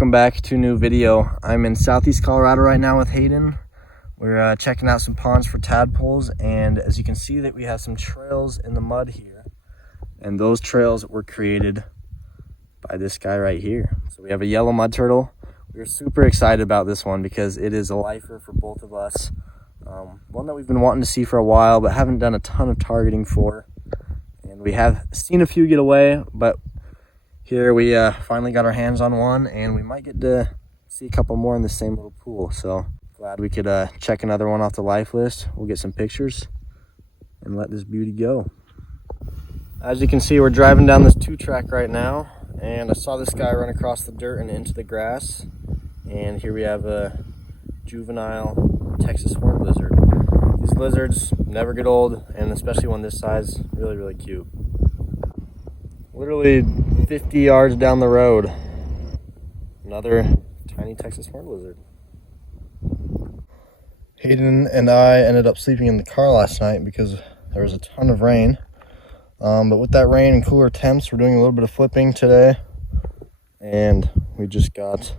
Welcome back to a new video. I'm in southeast Colorado right now with Hayden. We're checking out some ponds for tadpoles, and as you can see that we have some trails in the mud here, and those trails were created by this guy right here. So we have a yellow mud turtle. We're super excited about this one because it is a lifer for both of us. One that we've been wanting to see for a while but haven't done a ton of targeting for, and we have seen a few get away, but here we finally got our hands on one, and we might get to see a couple more in the same little pool. So glad we could check another one off the life list. We'll get some pictures and let this beauty go. As you can see, we're driving down this 2-track right now, and I saw this guy run across the dirt and into the grass. And here we have a juvenile Texas horned lizard. These lizards never get old, and especially one this size, really cute. Literally 50 yards down the road, another tiny Texas horned lizard. Hayden and I ended up sleeping in the car last night because there was a ton of rain. But with that rain and cooler temps, we're doing a little bit of flipping today. And we just got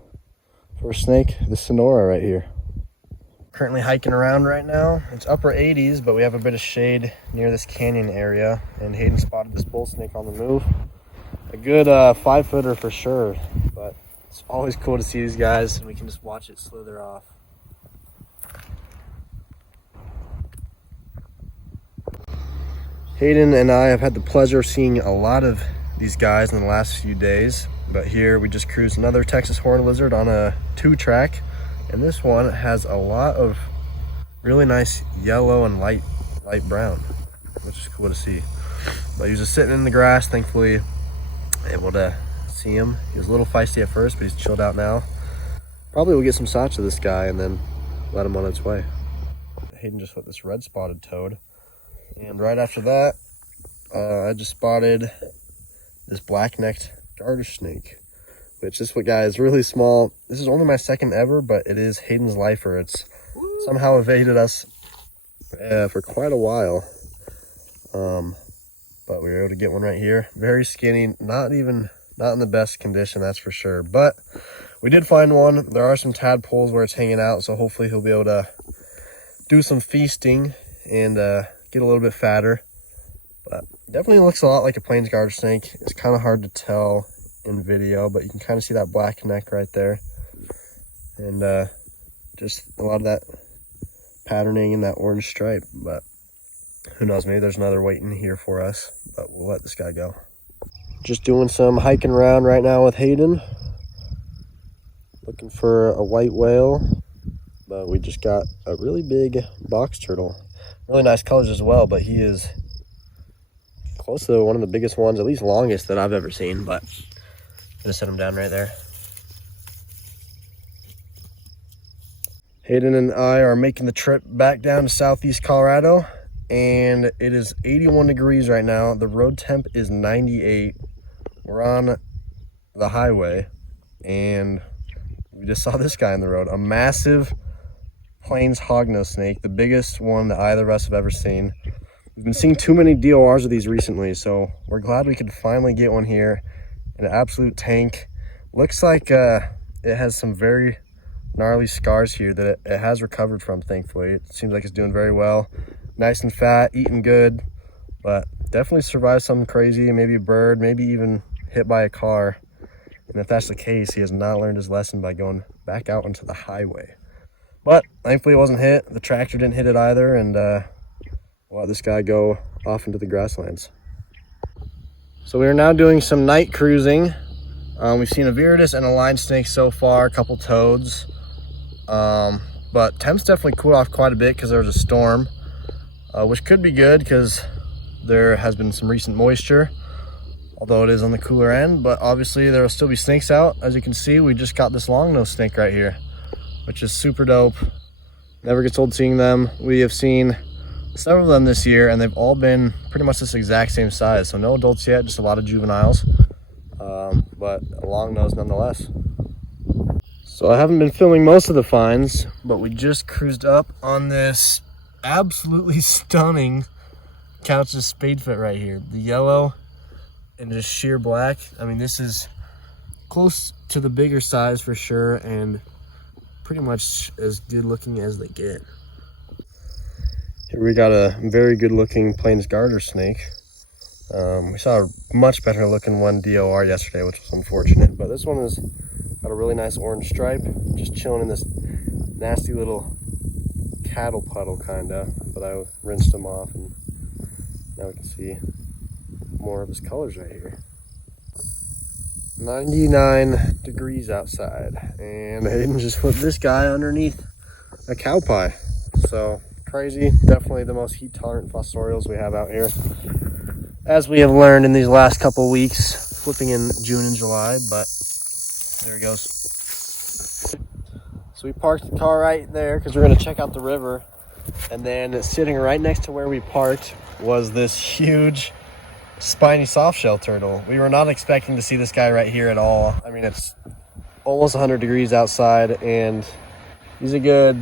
first snake, the Sonora right here. Currently hiking around right now. It's upper 80s, but we have a bit of shade near this canyon area. And Hayden spotted this bull snake on the move. A good 5-footer for sure, but it's always cool to see these guys, and we can just watch it slither off. Hayden and I have had the pleasure of seeing a lot of these guys in the last few days, but here we just cruised another Texas horned lizard on a 2-track, and this one has a lot of really nice yellow and light brown, which is cool to see. But he was just sitting in the grass, thankfully able to see him. He was a little feisty at first, but he's chilled out now. Probably we'll get some shots of this guy and then let him on its way. Hayden just hit this red spotted toad, and right after that I just spotted this black-necked garter snake, which this guy is really small. This is only my second ever, but it is Hayden's lifer. It's somehow evaded us for quite a while, but we were able to get one right here. Very skinny, not in the best condition, that's for sure, but we did find one. There are some tadpoles where it's hanging out, so hopefully he'll be able to do some feasting and get a little bit fatter. But definitely looks a lot like a plains garter snake. It's kind of hard to tell in video, but you can kind of see that black neck right there, and just a lot of that patterning and that orange stripe. But who knows, maybe there's another waiting here for us, but we'll let this guy go. Just doing some hiking around right now with Hayden, looking for a white whale, but we just got a really big box turtle. Really nice colors as well, but he is close to one of the biggest ones, at least longest, that I've ever seen. But I'm gonna set him down right there. Hayden and I are making the trip back down to southeast Colorado, and it is 81 degrees right now. The road temp is 98. We're on the highway, and we just saw this guy on the road, a massive plains hognose snake, the biggest one that either of us have ever seen. We've been seeing too many DORs of these recently, so we're glad we could finally get one here. An absolute tank. Looks like it has some very gnarly scars here that it has recovered from, thankfully. It seems like it's doing very well. Nice and fat, eating good, but definitely survived something crazy, maybe a bird, maybe even hit by a car. And if that's the case, he has not learned his lesson by going back out into the highway. But thankfully it wasn't hit. The tractor didn't hit it either, and we'll let this guy go off into the grasslands. So we are now doing some night cruising. We've seen a viridis and a line snake so far, a couple toads. But temps definitely cooled off quite a bit because there was a storm, which could be good because there has been some recent moisture, although it is on the cooler end. But obviously there will still be snakes out. As you can see, we just got this long-nosed snake right here, which is super dope. Never gets old seeing them. We have seen several of them this year, and they've all been pretty much this exact same size. So no adults yet, just a lot of juveniles, but a long nose nonetheless. So I haven't been filming most of the finds, but we just cruised up on this absolutely stunning Couch's spadefoot right here. The yellow and just sheer black. I mean, this is close to the bigger size for sure, and pretty much as good looking as they get. Here we got a very good looking Plains garter snake. We saw a much better looking one DOR yesterday, which was unfortunate, but this one has got a really nice orange stripe, just chilling in this nasty little cattle puddle kinda, but I rinsed him off and now we can see more of his colors right here. 99 degrees outside, and Hayden just put this guy underneath a cow pie. So crazy, definitely the most heat tolerant fossorials we have out here, as we have learned in these last couple weeks, flipping in June and July. But there he goes. So we parked the car right there because we're going to check out the river, and then sitting right next to where we parked was this huge spiny softshell turtle. We were not expecting to see this guy right here at all. I mean, it's almost 100 degrees outside, and he's a good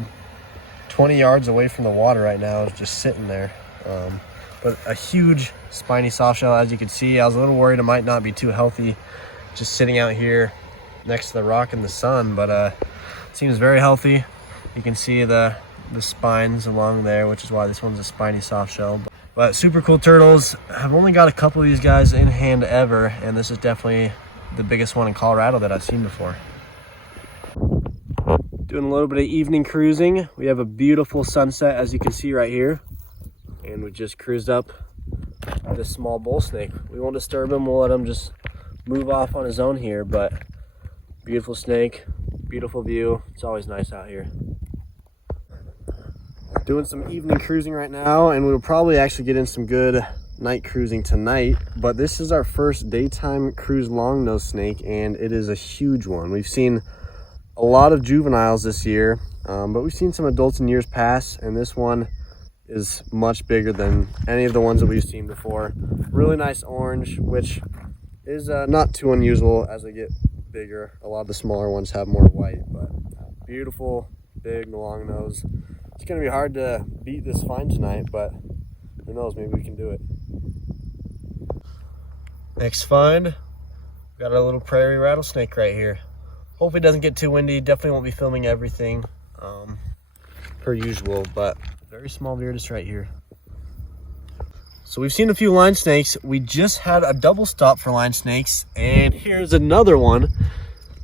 20 yards away from the water right now, just sitting there. But a huge spiny softshell, as you can see. I was a little worried it might not be too healthy just sitting out here next to the rock in the sun, but it seems very healthy. You can see the spines along there, which is why this one's a spiny softshell. But super cool turtles. I've only got a couple of these guys in hand ever, and this is definitely the biggest one in Colorado that I've seen before. Doing a little bit of evening cruising. We have a beautiful sunset, as you can see right here, and we just cruised up this small bull snake. We won't disturb him, we'll let him just move off on his own here, but beautiful snake, beautiful view. It's always nice out here. Doing some evening cruising right now, and we'll probably actually get in some good night cruising tonight, but this is our first daytime cruise longnose snake, and it is a huge one. We've seen a lot of juveniles this year, but we've seen some adults in years past, and this one is much bigger than any of the ones that we've seen before. Really nice orange, which is not too unusual as they get bigger. A lot of the smaller ones have more white, but beautiful, big, long nose. It's going to be hard to beat this find tonight, but who knows, maybe we can do it. Next find, got a little prairie rattlesnake right here. Hopefully it doesn't get too windy. Definitely won't be filming everything per usual, but very small viridis right here. So we've seen a few line snakes. We just had a double stop for line snakes, and here's another one.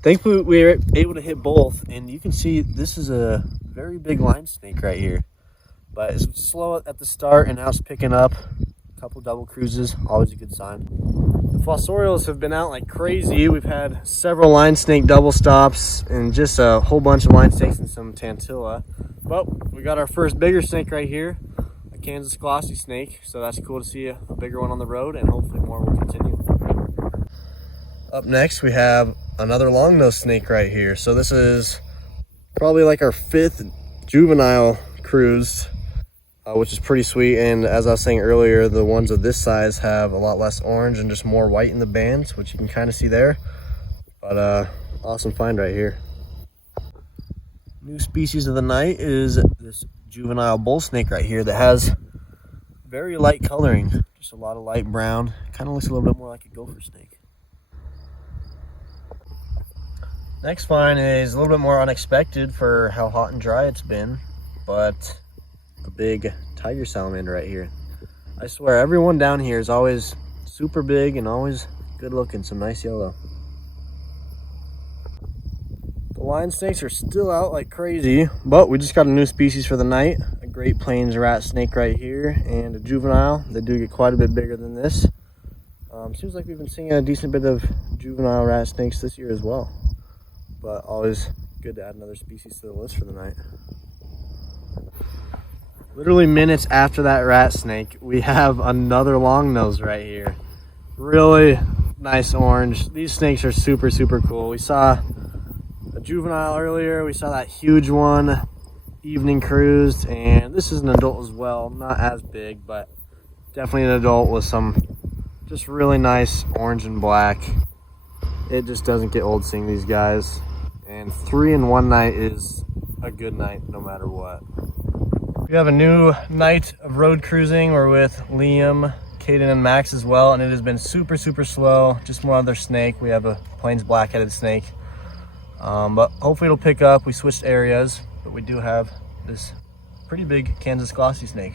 Thankfully we were able to hit both, and you can see this is a very big line snake right here, but it's slow at the start and now it's picking up. A couple double cruises, always a good sign. The fossorials have been out like crazy. We've had several line snake double stops and just a whole bunch of line snakes and some tantilla, but we got our first bigger snake right here, a Kansas glossy snake, so that's cool to see a bigger one on the road, and hopefully more will continue. Up next we have another longnose snake right here. So this is probably like our 5th juvenile cruise, which is pretty sweet. And as I was saying earlier, the ones of this size have a lot less orange and just more white in the bands, which you can kind of see there. But awesome find right here. New species of the night is this juvenile bull snake right here that has very light coloring, just a lot of light brown. Kind of looks a little bit more like a gopher snake. Next find is a little bit more unexpected for how hot and dry it's been, but a big tiger salamander right here. I swear everyone down here is always super big and always good looking, some nice yellow. The lion snakes are still out like crazy, but we just got a new species for the night, a Great Plains rat snake right here, and a juvenile. They do get quite a bit bigger than this. Seems like we've been seeing a decent bit of juvenile rat snakes this year as well. But always good to add another species to the list for the night. Literally minutes after that rat snake, we have another longnose right here. Really nice orange. These snakes are super, super cool. We saw a juvenile earlier. We saw that huge one, evening cruised, and this is an adult as well. Not as big, but definitely an adult with some just really nice orange and black. It just doesn't get old seeing these guys. And 3 in one night is a good night no matter what. We have a new night of road cruising. We're with Liam, Hayden, and Max as well, and it has been super, super slow. Just one other snake. We have a Plains black-headed snake. But hopefully it'll pick up. We switched areas, but we do have this pretty big Kansas glossy snake.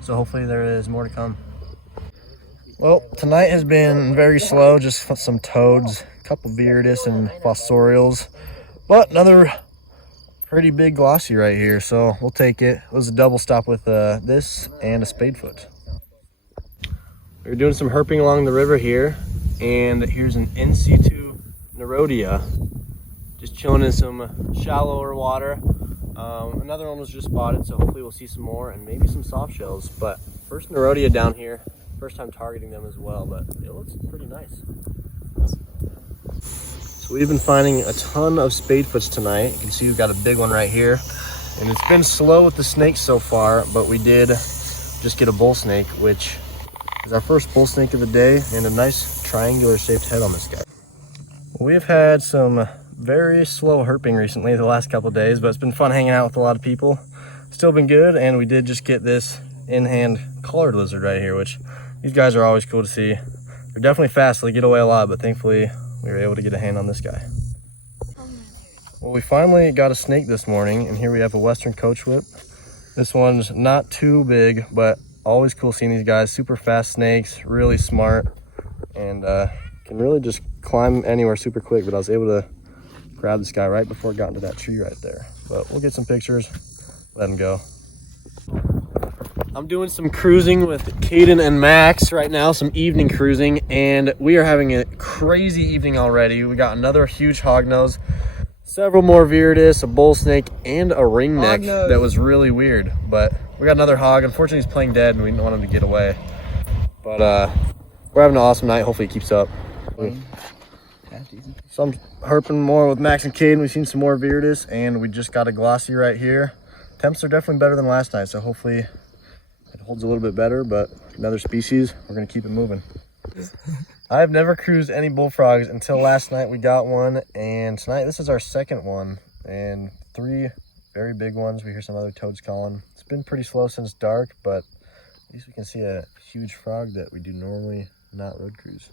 So hopefully there is more to come. Well, tonight has been very slow, just some toads, a couple viridis and fossorials, but another pretty big glossy right here, so we'll take it. It was a double stop with this and a spadefoot. We're doing some herping along the river here, and here's an in situ Nerodia, just chilling in some shallower water. Another one was just spotted, so hopefully we'll see some more and maybe some soft shells. But first Nerodia down here, first time targeting them as well, but it looks pretty nice. So we've been finding a ton of spadefoots tonight. You can see we've got a big one right here, and it's been slow with the snakes so far, but we did just get a bull snake, which is our first bull snake of the day, and a nice triangular shaped head on this guy. We've had some very slow herping recently the last couple days, but it's been fun hanging out with a lot of people. Still been good, and we did just get this in-hand collared lizard right here, which these guys are always cool to see. They're definitely fast, so they get away a lot, but thankfully we were able to get a hand on this guy. Well, we finally got a snake this morning, and here we have a Western coach whip. This one's not too big, but always cool seeing these guys. Super fast snakes, really smart, and can really just climb anywhere super quick. But I was able to grab this guy right before it got into that tree right there. But we'll get some pictures, let him go. I'm doing some cruising with Hayden and Max right now, some evening cruising, and we are having a crazy evening already. We got another huge hognose, several more viridis, a bull snake, and a ringneck that was really weird. But we got another hog. Unfortunately, he's playing dead, and we didn't want him to get away. But we're having an awesome night. Hopefully it keeps up. So I'm herping more with Max and Caden. We've seen some more viridis, and we just got a glossy right here. Temps are definitely better than last night, so hopefully it holds a little bit better, but another species, we're gonna keep it moving. I've never cruised any bullfrogs until last night. We got one, and tonight this is our second one, and 3 very big ones. We hear some other toads calling. It's been pretty slow since dark, but at least we can see a huge frog that we do normally not road cruise.